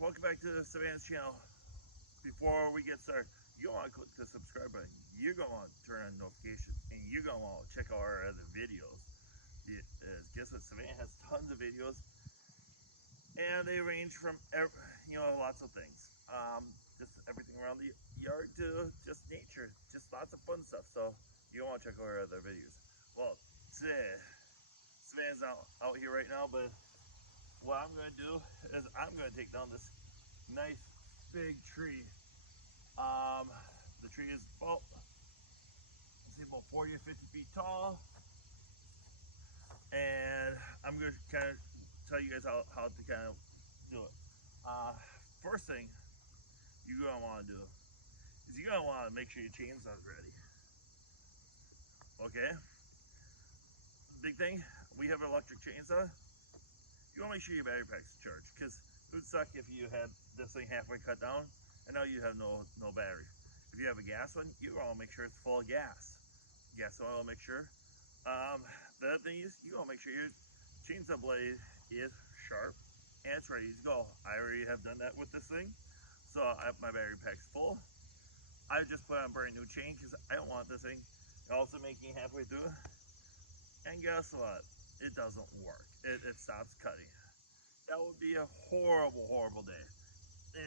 welcome back to the Savannah's channel. Before we get started, you're going to click the subscribe button. You're going to turn on notifications, and you're going to check out our other videos. Guess what? Savannah has tons of videos, and they range from lots of things. Just everything around the yard to just nature, just lots of fun stuff. So you want to check out our other videos. Well, today Savannah's out here right now, but what I'm going to do is I'm going to take down this nice big tree. The tree is about 40 or 50 feet tall, and I'm going to kind of tell you guys how to kind of do it. First thing you're going to want to do is you're going to want to make sure your chainsaw's ready. Okay? Big thing, we have an electric chainsaw. You want to make sure your battery pack's charged, because it would suck if you had this thing halfway cut down and now you have no battery. If you have a gas one, you want to make sure it's full of gas oil. Make sure. The other thing is you want to make sure your chainsaw blade is sharp and it's ready to go. I already have done that with this thing, so my battery pack's full. I just put on a brand new chain because I don't want this thing also making halfway through. And guess what? It doesn't work. It stops cutting. That would be a horrible day.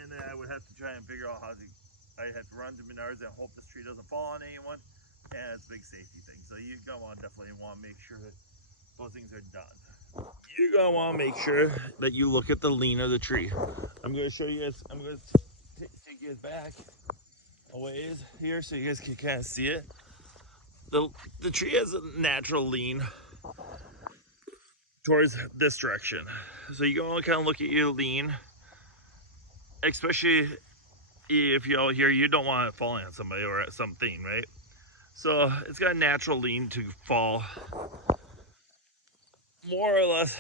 And then I would have to try and figure out I'd have to run to Menards and hope this tree doesn't fall on anyone. And it's a big safety thing. So you're gonna definitely want to make sure that those things are done. You're gonna want to make sure that you look at the lean of the tree. I'm gonna show you guys, I'm gonna take you guys back a ways here so you guys can kind of see it. The tree has a natural lean towards this direction. So you want to kind of look at your lean, especially if you're out here, you don't want it falling on somebody or at something, right? So it's got a natural lean to fall more or less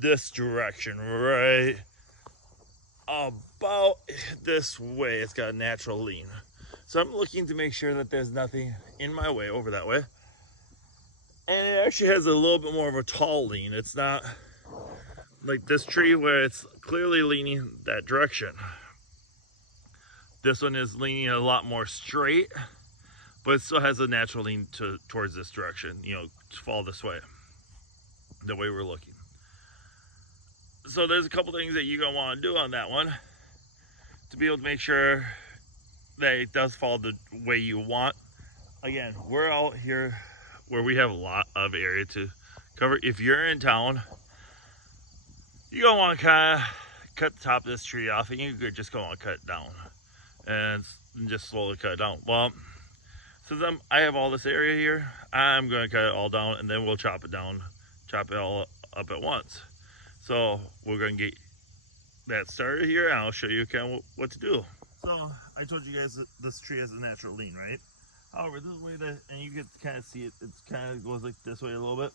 this direction, right about this way. It's got a natural lean. So I'm looking to make sure that there's nothing in my way over that way. And it actually has a little bit more of a tall lean. It's not like this tree where it's clearly leaning that direction. This one is leaning a lot more straight, but it still has a natural lean towards this direction, to fall this way, the way we're looking. So there's a couple things that you're gonna want to do on that one to be able to make sure that it does fall the way you want. Again, we're out here where we have a lot of area to cover. If you're in town, you're gonna want to kind of cut the top of this tree off, and you're just gonna want to cut it down and just slowly cut it down. Well, since I have all this area here, I'm gonna cut it all down, and then we'll chop it all up at once. So we're gonna get that started here, and I'll show you kind of what to do. So I told you guys that this tree has a natural lean, right? However, this way and you can kind of see it, kind of goes like this way a little bit.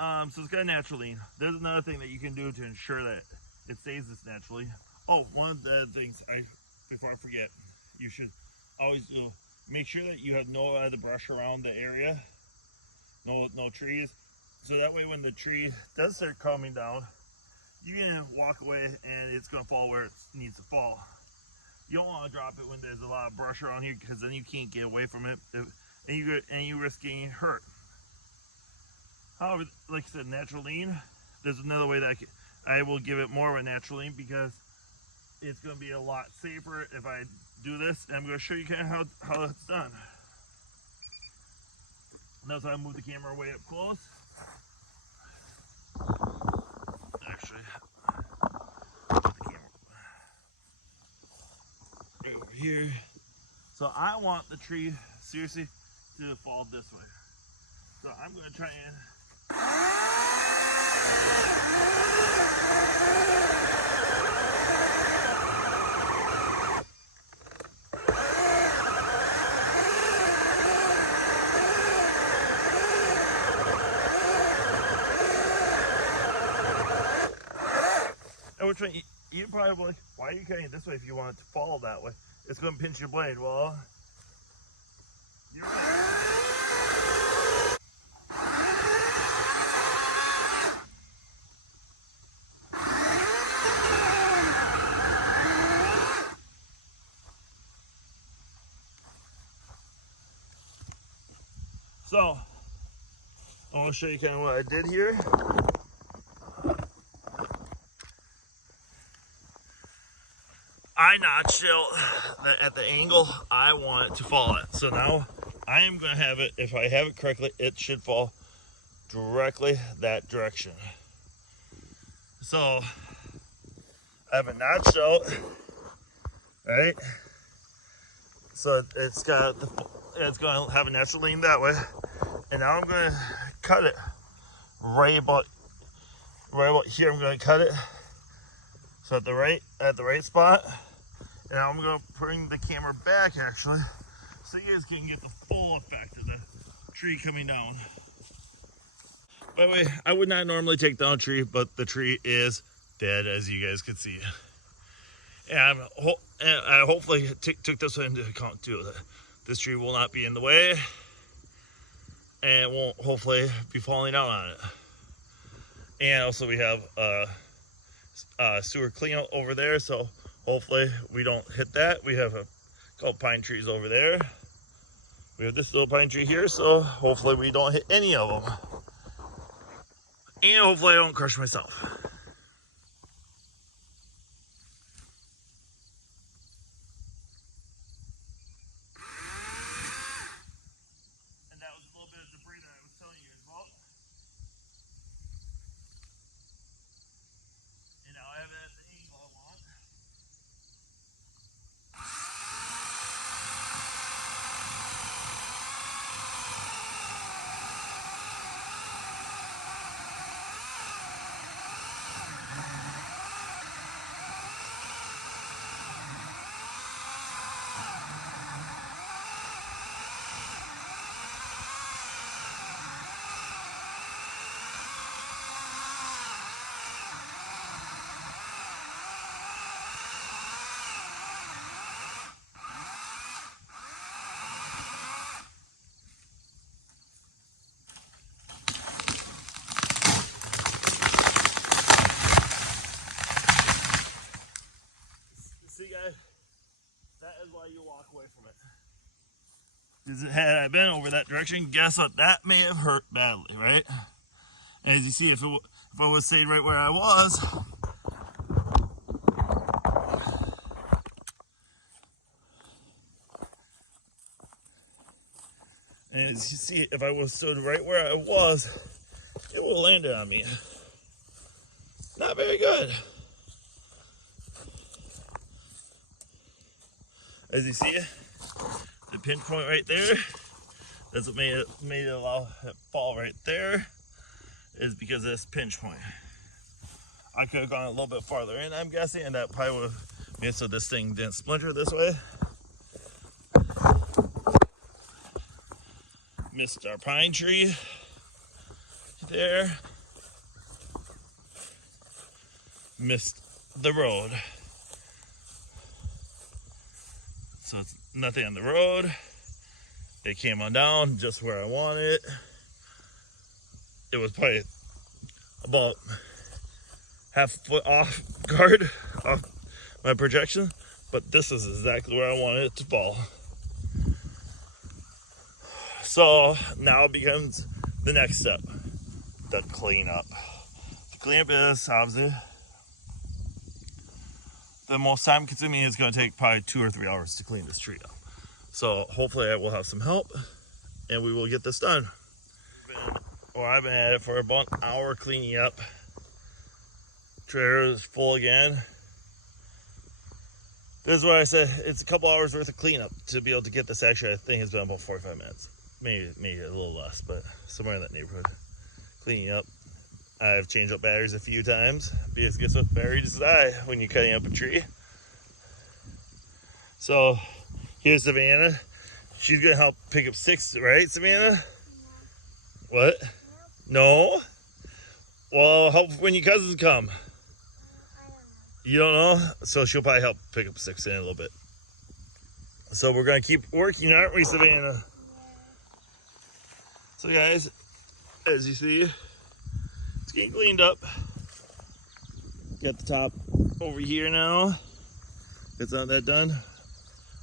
So it's got a natural lean. There's another thing that you can do to ensure that it stays this naturally. Oh, one of the things before I forget, you should always make sure that you have no other brush around the area, no trees. So that way when the tree does start coming down, you can walk away and it's gonna fall where it needs to fall. You don't want to drop it when there's a lot of brush around here, because then you can't get away from it, and you risk getting hurt. However, like I said, natural lean, there's another way that I will give it more of a natural lean, because it's going to be a lot safer if I do this. And I'm going to show you kind of how it's done. Notice I move the camera way up close. Actually, over here. So I want the tree seriously to fall this way. So I'm going to try and which one, you're probably like, why are you cutting it this way if you want it to fall that way? It's going to pinch your blade. Well, you're right. So I want to show you kind of what I did here. I notched it at the angle I want it to fall at. So now I am going to have it, if I have it correctly, it should fall directly that direction. So I have it notched out, right? So it's going to have a natural lean that way. And now I'm going to cut it right about here. I'm going to cut it so at the right spot. And now I'm going to bring the camera back actually, so you guys can get the full effect of the tree coming down. By the way, I would not normally take down a tree, but the tree is dead, as you guys can see. And I hopefully took this into account too. That this tree will not be in the way, and won't hopefully be falling down on it. And also we have a sewer cleanout over there, so hopefully we don't hit that. We have a couple pine trees over there. We have this little pine tree here, so hopefully we don't hit any of them. And hopefully I don't crush myself. And that was a little bit of debris that I was telling you guys about. And now I have it at the angle I want. See guys, that is why you walk away from it. Because had I been over that direction, guess what? That may have hurt badly, right? And as you see, if I was stayed right where I was, and as you see, if I was stood right where I was, it would have landed on me. Not very good. As you see, the pinch point right there, that's what made it allow it fall right there, is because of this pinch point. I could have gone a little bit farther in, I'm guessing, and that probably would have made so this thing didn't splinter this way. Missed our pine tree there. Missed the road. So it's nothing on the road. It came on down just where I wanted it. It was probably about half a foot off guard, off my projection, but this is exactly where I wanted it to fall. So now becomes the next step, the cleanup. The cleanup is obviously the most time consuming. Is going to take probably 2 or 3 hours to clean this tree up. So hopefully I will have some help and we will get this done. I've been at it for about an hour cleaning up. Trailer is full again. This is what I said, it's a couple hours worth of cleanup to be able to get this. Actually, I think it's been about 45 minutes. Maybe a little less, but somewhere in that neighborhood. Cleaning up. I've changed up batteries a few times, because guess what batteries die when you're cutting up a tree. So here's Savannah. She's gonna help pick up sticks, right, Savannah? Yeah. What? Yeah. No? Well, help when your cousins come. I don't know. You don't know? So she'll probably help pick up sticks in a little bit. So we're gonna keep working, aren't we, Savannah? Yeah. So guys, as you see, it's getting cleaned up. Got the top over here now. It's not that done.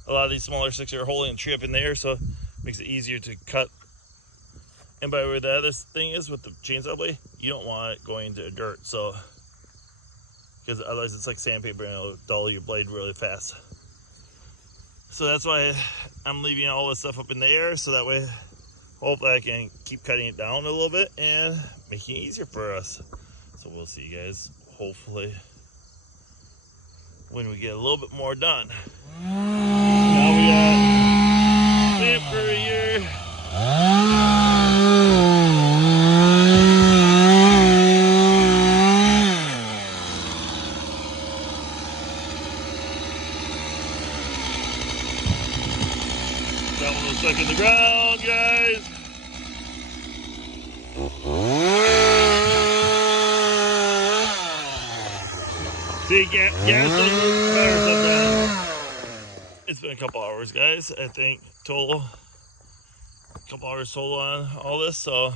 A lot of these smaller sticks are holding the tree up in there, so it makes it easier to cut And by the way, the other thing is with the chainsaw blade, you don't want it going into dirt, so because otherwise it's like sandpaper and it'll dull your blade really fast. So that's why I'm leaving all this stuff up in the air, so that way hopefully I can keep cutting it down a little bit and making it easier for us. So we'll see you guys hopefully when we get a little bit more done. Now we got Sanford here. That one was stuck in the ground, guys. See, gas down. It's been a couple hours, guys. I think total. A couple hours total on all this. So,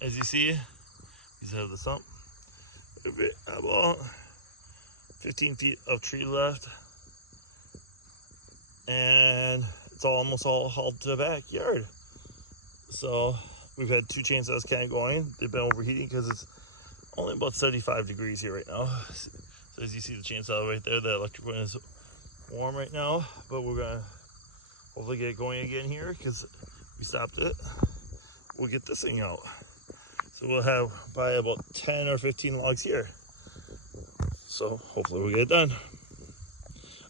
as you see, these have the sump. About 15 feet of tree left. And it's almost all hauled to the backyard. So we've had two chainsaws kind of going. They've been overheating because it's only about 75 degrees here right now. So as you see the chainsaw right there, the electric one is warm right now, but we're gonna hopefully get it going again here because we stopped it. We'll get this thing out. So we'll have probably about 10 or 15 logs here. So hopefully we'll get it done.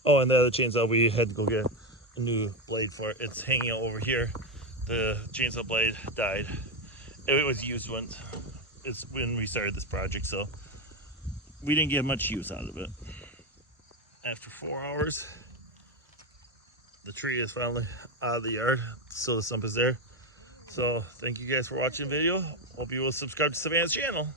Oh, and the other chainsaw, we had to go get a new blade for it. It's hanging out over here. The chainsaw blade died. It was used once. It's when we started this project, so we didn't get much use out of it. After 4 hours, the tree is finally out of the yard. Still the stump is there. So thank you guys for watching the video. Hope you will subscribe to Savannah's channel.